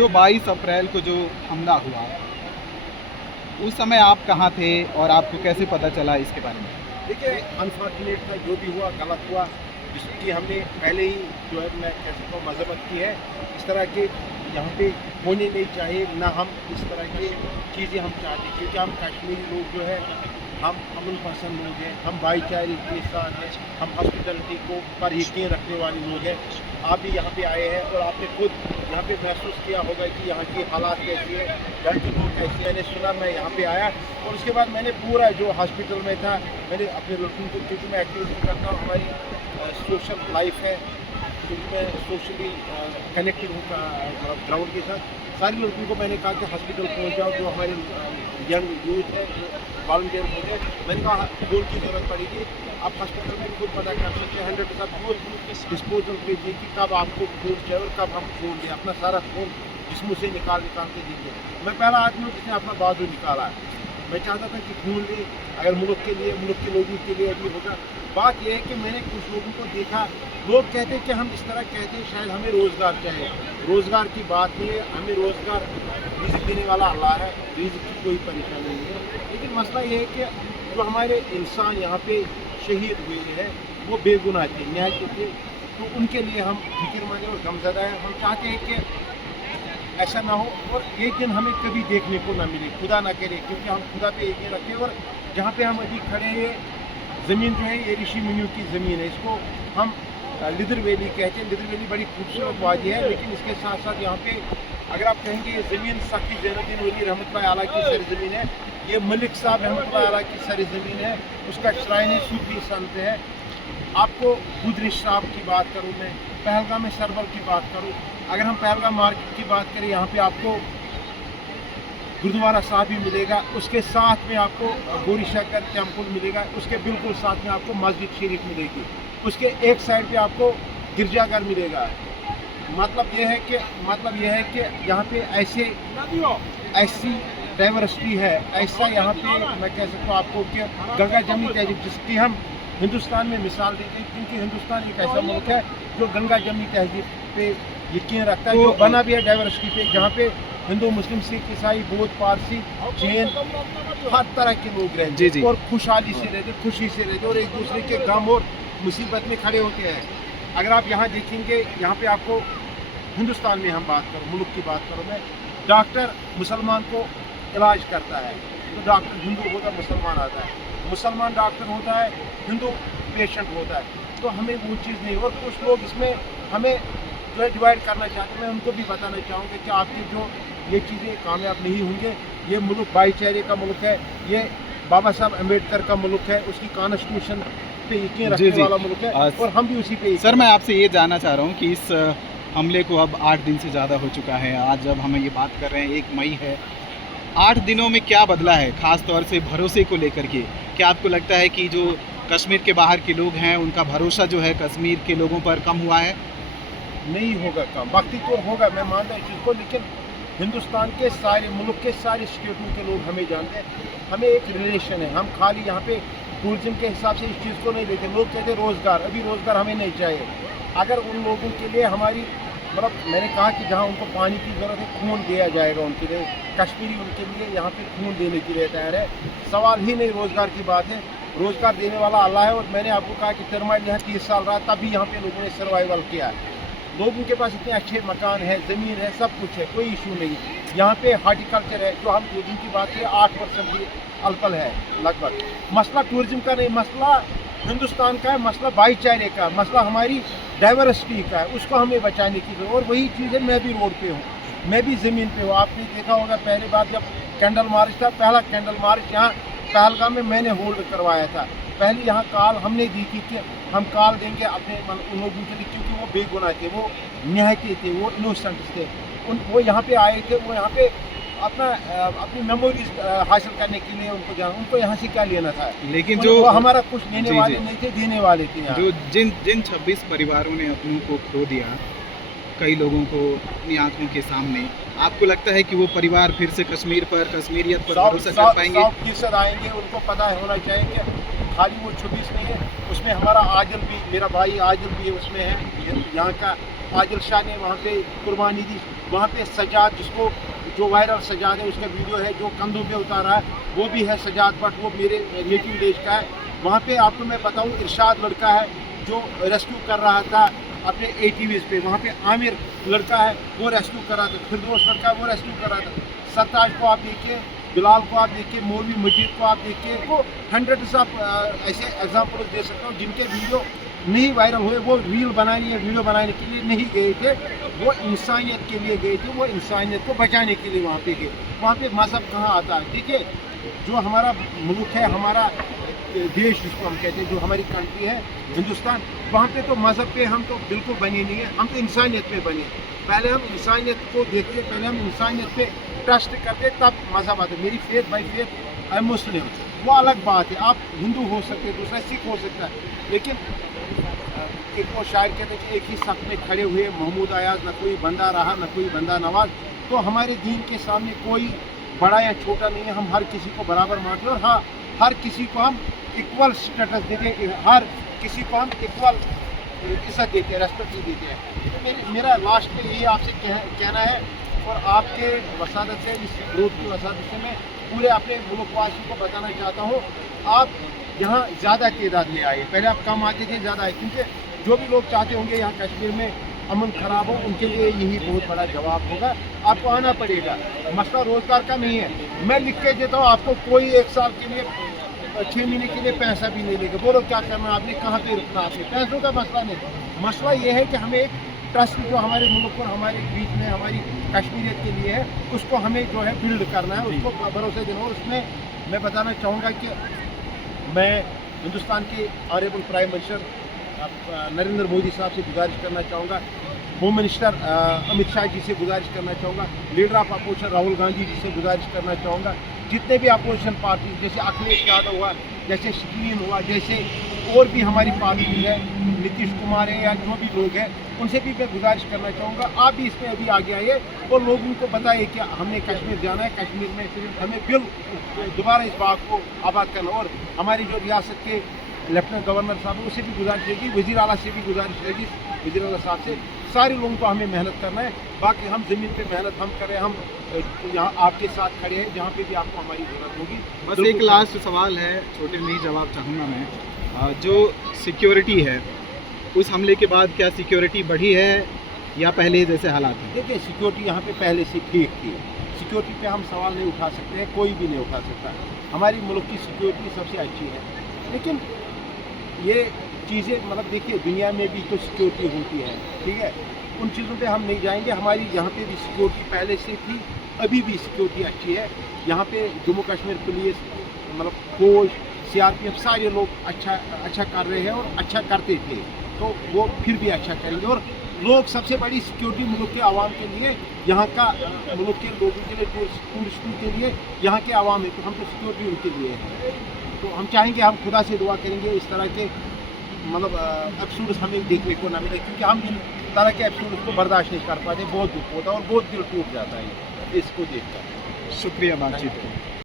जो 22 अप्रैल को जो हमला हुआ, उस समय आप कहाँ थे और आपको कैसे पता चला इसके बारे में? देखिए, अनफॉर्चुनेट था, जो भी हुआ गलत हुआ, जिसकी हमने पहले ही जो है मैं कह सकता हूँ मजम्मत की है। इस तरह के यहाँ पे होने नहीं चाहिए, ना हम इस तरह की चीज़ें हम चाहते, क्योंकि हम कश्मीरी लोग जो है हम अमन पसंद लोग हैं, हम भाईचारे के साथ हैं, हम हॉस्पिटलिटी को पर यकीन रखने वाले लोग हैं। आप भी यहाँ पे आए हैं और आपने खुद यहाँ पे महसूस किया होगा कि यहाँ की हालात कैसी है, यहाँ के लोग कैसे हैं। मैंने सुना, मैं यहाँ पे आया और उसके बाद मैंने पूरा जो हॉस्पिटल में था, मैंने अपने लड़कों को, क्योंकि मैं एक्टिविटी करता हूँ, हमारी सोशल लाइफ है, क्योंकि मैं सोशली कनेक्टेड हूँ ग्राउंड के साथ, सारे लड़कों को मैंने कहा कि हॉस्पिटल पहुँच जाओ, जो हमारे यंग यूथ है, जो वॉलंटियर हो गए। मैंने कहा फोन की ज़रूरत पड़ेगी, आप हॉस्पिटल में खुद पता कर सकते हैं, 100% फोन डिस्पोजल पे कि कब आपको फोन चाहिए और कब हम फोन दें, अपना सारा फोन जिसमें से निकाल के दीजिए। मैं पहला आदमी हूँ जिसने अपना बाजू निकाला है। मैं चाहता था कि खून ले, अगर मुल्क के लिए, मुल्क के लोगों के लिए भी होगा। बात यह है कि मैंने कुछ लोगों को देखा, लोग कहते हैं कि हम इस तरह कहते हैं शायद हमें रोज़गार चाहिए। रोज़गार की बात नहीं है, हमें रोज़गार रिज़्क देने वाला अल्लाह है, रिज़्क की कोई परेशानी नहीं है। लेकिन मसला ये है कि जो हमारे इंसान यहाँ पे शहीद हुए हैं वो बेगुनाह थे, न्याय के थे, तो उनके लिए हम फिक्रमंद और गमज़दा हैं। हम चाहते हैं कि ऐसा ना हो और एक दिन हमें कभी देखने को ना मिले, खुदा ना करे, क्योंकि हम खुदा पे यकीन रखते हैं। और जहाँ पे हम अभी खड़े हैं, ज़मीन जो है ये ऋषि मुनियों की ज़मीन है, इसको हम लिदर वैली कहते हैं। लिदर वैली बड़ी खूबसूरत वादी है, लेकिन इसके साथ साथ यहाँ पे अगर आप कहेंगे ये ज़मीन सखी ज़ैनुद्दीन वली रहमतुल्लाह अलैह की सरज़मीन है, ये मलिक साहब रहमतुल्लाह अलैह की सरज़मीन है, उसका श्राइन सूफी संत है। आपको बुद्ध साहब की बात करूँ, मैं पहलगाम में सरबल की बात करूँ, अगर हम पहलगाम मार्केट की बात करें, यहाँ पे आपको गुरुद्वारा साहब भी मिलेगा, उसके साथ में आपको गौरी शंकर टेम्पल मिलेगा, उसके बिल्कुल साथ में आपको मस्जिद शरीफ मिलेगी, उसके एक साइड पे आपको गिरजाघर मिलेगा। मतलब यह है कि यहाँ पे ऐसी डाइवर्सिटी है, ऐसा यहाँ पे मैं कह सकता हूँ आपको कि गंगा जमनी तहजीब, जिसकी हम हिंदुस्तान में मिसाल देते हैं, क्योंकि हिंदुस्तान एक ऐसा मुल्क है जो गंगा जमनी तहजीब पे यकीन रखता है, जो बना भी है डाइवर्सिटी पे, जहाँ पे हिंदू, मुस्लिम, सिख, ईसाई, बौद्ध, पारसी, जैन, हर तरह के लोग रहते हैं और खुशहाली से रहते, खुशी से रहते और एक दूसरे के गम और मुसीबत में खड़े होते हैं। अगर आप यहाँ देखेंगे, यहाँ पे आपको हिंदुस्तान में हम बात करूँ, मुल्क की बात करूँ मैं, डॉक्टर मुसलमान को इलाज करता है, तो डॉक्टर हिंदू होता है, मुसलमान आता है, मुसलमान डॉक्टर होता है, हिंदू पेशेंट होता है। तो हमें वो चीज़ नहीं, और कुछ लोग इसमें हमें जो है डिवाइड करना चाहते हैं। मैं उनको भी बताना चाहूँगा कि आपकी जो ये चीज़ें कामयाब नहीं होंगे। ये मुल्क भाईचारे का मुल्क है, ये बाबा साहब अम्बेडकर का मुल्क है, उसकी कॉन्स्टिट्यूशन पे यकीन रखने वाला मुल्क है, और हम भी उसी पे। सर, मैं आपसे ये जानना चाह रहा हूँ कि इस हमले को अब 8 दिन से ज़्यादा हो चुका है। आज जब हम ये बात कर रहे हैं 1 मई है, 8 दिनों में क्या बदला है, ख़ास तौर से भरोसे को लेकर के? क्या आपको लगता है कि जो कश्मीर के बाहर के लोग हैं उनका भरोसा जो है कश्मीर के लोगों पर कम हुआ है? नहीं होगा कम, वक्ती तो होगा, मैं मानता हूँ इस चीज़ को, लेकिन हिंदुस्तान के सारे मुल्क के सारे स्टेटों के लोग हमें जानते हैं, हमें एक रिलेशन है। हम खाली यहाँ पे टूरिज्म के हिसाब से इस चीज़ को नहीं देते। लोग कहते हैं रोज़गार, अभी रोज़गार हमें नहीं चाहिए। अगर उन लोगों के लिए हमारी मतलब मैंने कहा कि जहाँ उनको पानी की ज़रूरत है, खून दिया जाएगा उनके लिए, कश्मीरी उनके लिए यहाँ पे खून देने के लिए तैयार है। सवाल ही नहीं रोज़गार की बात है, रोज़गार देने वाला अल्लाह है। और मैंने आपको कहा कि टर्माइल यहाँ 30 साल रहा, तभी यहाँ पे लोगों ने सर्वाइवल किया है। लोगों के पास इतने अच्छे मकान है, ज़मीन है, सब कुछ है, कोई इशू नहीं। यहाँ पे हॉर्टिकल्चर है, जो हम टूरिज्म की बात करें 8% की अल्पल है लगभग। मसला टूरिज्म का नहीं, मसला हिंदुस्तान का है, मसला भाईचारे का, मसला हमारी डाइवर्सिटी का है, उसको हमें बचाने की जरूरत। और वही चीज़ है, मैं भी रोड पे हूँ, मैं भी ज़मीन पे हूँ। आपने देखा होगा पहली बार जब कैंडल मार्च था, पहला कैंडल मार्च यहाँ पहलगाम में मैंने होल्ड करवाया था। पहले यहाँ कॉल हमने दी थी कि हम कॉल देंगे अपने उन लोगों के लिए, क्योंकि वो बेगुनाह थे, वो न्यायती थे, वो इनोसेंट थे। वो यहाँ पे आए थे, वो यहाँ पे अपनी मेमोरीज हासिल करने के लिए उनको जाना, उनको यहाँ से क्या लेना था। लेकिन जो हमारा कुछ लेने वाले नहीं थे, देने वाले थे। जो जिन 26 परिवारों ने अपनों को खो दिया, कई लोगों को अपनी आंखों के सामने, आपको लगता है कि वो परिवार फिर से कश्मीर पर, कश्मीरियत पर भरोसा कर पाएंगे? 100% आएंगे। उनको पता होना चाहिए कि खाली वो 26 नहीं है, उसमें हमारा आदिल भी, मेरा भाई आदिल भी उसमें है, यहाँ का आदिल शाह ने वहाँ पे कुर्बानी दी। वहाँ पे सजाद, जिसको जो वायरल सजाद है उसका वीडियो है जो कंधों पे उतारा है, वो भी है सजाद भट्ट, वो मेरे नेटिव देश का है। वहाँ पे आपको मैं बताऊँ, इरशाद लड़का है जो रेस्क्यू कर रहा था अपने ATVs पे, वहाँ पे आमिर लड़का है वो रेस्क्यू कर रहा था, फिरदौस लड़का है वो रेस्क्यू कर रहा था, सरताज को आप देखिए, बिलाल को आप देखिए, मौलवी मजीद को आप देखिए, वो हंड्रेड्स ऑफ ऐसे एग्जाम्पल दे सकता हूँ जिनके वीडियो नहीं वायरल हुए, वो रील बनाने या वीडियो बनाने के लिए नहीं गए थे, वो इंसानियत के लिए गए थे, वो इंसानियत को बचाने के लिए वहाँ पे गए। वहाँ पे मज़हब कहाँ आता है? देखिए, जो हमारा मुल्क है, हमारा देश जिसको हम कहते हैं, जो हमारी कंट्री है हिंदुस्तान, वहाँ पे तो मज़हब पे हम तो बिल्कुल बने नहीं है, हम तो इंसानियत पे बने। पहले हम इंसानियत को देखते, पहले हम इंसानियत पे ट्रस्ट करते, तब मज़हब आता है। मेरी faith by faith I am Muslim, वो अलग बात है। आप हिंदू हो सकते हैं, दूसरा सिख हो सकता है, लेकिन एक वो शायर कहते हैं कि एक ही सफ में खड़े हुए महमूद अयाज, न कोई बंदा रहा न कोई बंदा नवाज। तो हमारे दीन के सामने कोई बड़ा या छोटा नहीं है, हम हर किसी को बराबर मानते हैं, और हाँ, हर किसी को हम इक्वल स्टेटस देते हैं, हर किसी को हम इक्वल इज्जत देते हैं, रेस्पेक्ट देते हैं। तो मेरा लास्ट में यही आपसे कहना है, और आपके वसादत से, इस ग्रुप की वसादत से मैं पूरे अपने मुल्कवासियों को बताना चाहता हूँ, आप यहाँ ज़्यादा तादाद ले आए। पहले आप कम आते थे, ज़्यादा आए, क्योंकि जो भी लोग चाहते होंगे यहाँ कश्मीर में अमन खराब हो, उनके लिए यही बहुत बड़ा जवाब होगा। आपको आना पड़ेगा, मसला रोज़गार का नहीं है। मैं लिख के देता हूँ आपको, कोई 1 साल के लिए 6 महीने के लिए पैसा भी नहीं लेगा। बोलो क्या करना, आपने कहाँ पे रुकना, आपने पैसों का मसला नहीं। मसला ये है कि हमें एक ट्रस्ट जो हमारे मुल्क और हमारे बीच में हमारी कश्मीरियत के लिए है, उसको हमें जो है बिल्ड करना है, उसको भरोसे देना। और उसमें मैं बताना चाहूँगा कि मैं हिंदुस्तान के honourable prime minister Narendra Modi साहब से गुजारिश करना चाहूँगा, होम मिनिस्टर अमित शाह जी से गुजारिश करना चाहूँगा, leader of opposition Rahul Gandhi ji से गुजारिश करना चाहूँगा, जितने भी अपोजिशन पार्टी जैसे अखिलेश यादव हुआ, जैसे स्क्रीन हुआ, जैसे और भी हमारी पार्टी है, नीतीश कुमार है, या जो भी लोग हैं, उनसे भी मैं गुजारिश करना चाहूँगा, आप भी इसमें अभी आगे आइए और लोगों को बताइए कि हमने कश्मीर जाना है, कश्मीर में हमें दोबारा इस बाग को आबाद करना। और हमारी जो रियासत के लेफ्टिनेंट गवर्नर साहब, उससे भी गुजारिश रहेगी, वज़ीर आला से भी गुजारिश रहेगी, वज़ीर आला साहब से, सारे लोगों को हमें मेहनत करना है। बाकी हम ज़मीन पे मेहनत हम करें, हम यहाँ आपके साथ खड़े हैं, जहाँ पे भी आपको हमारी ज़रूरत होगी। बस एक लास्ट सवाल है, छोटे में ही जवाब चाहूँगा मैं। जो सिक्योरिटी है, उस हमले के बाद क्या सिक्योरिटी बढ़ी है या पहले जैसे हालात हैं? देखिए, सिक्योरिटी यहाँ पे पहले से ठीक थी, सिक्योरिटी पे हम सवाल नहीं उठा सकते हैं, कोई भी नहीं उठा सकता। हमारी मुल्क की सिक्योरिटी सबसे अच्छी है, लेकिन ये चीज़ें मतलब देखिए, दुनिया में भी तो सिक्योरिटी होती है, ठीक है, उन चीज़ों पे हम नहीं जाएंगे। हमारी यहाँ पे भी सिक्योरिटी पहले से थी, अभी भी सिक्योरिटी अच्छी है। यहाँ पे जम्मू कश्मीर पुलिस, मतलब फौज, CRPF, सारे लोग अच्छा कर रहे हैं और अच्छा करते थे, तो वो फिर भी अच्छा करेंगे। और लोग, सबसे बड़ी सिक्योरिटी मुल्क के आवाम के लिए, यहाँ का मुल्क के लोगों के लिए, टूरिस्टों के लिए, यहाँ के आवाम है, तो हम तो सिक्योरिटी उनके लिए है। तो हम चाहेंगे, हम खुदा से दुआ करेंगे इस तरह के मतलब एपिसोड्स हमें देखने को ना मिले, क्योंकि हम इन तरह के एपिसोड्स को बर्दाश्त नहीं कर पाते, बहुत दुख होता है और बहुत दिल टूट जाता है इसको देखकर। शुक्रिया बातचीत के।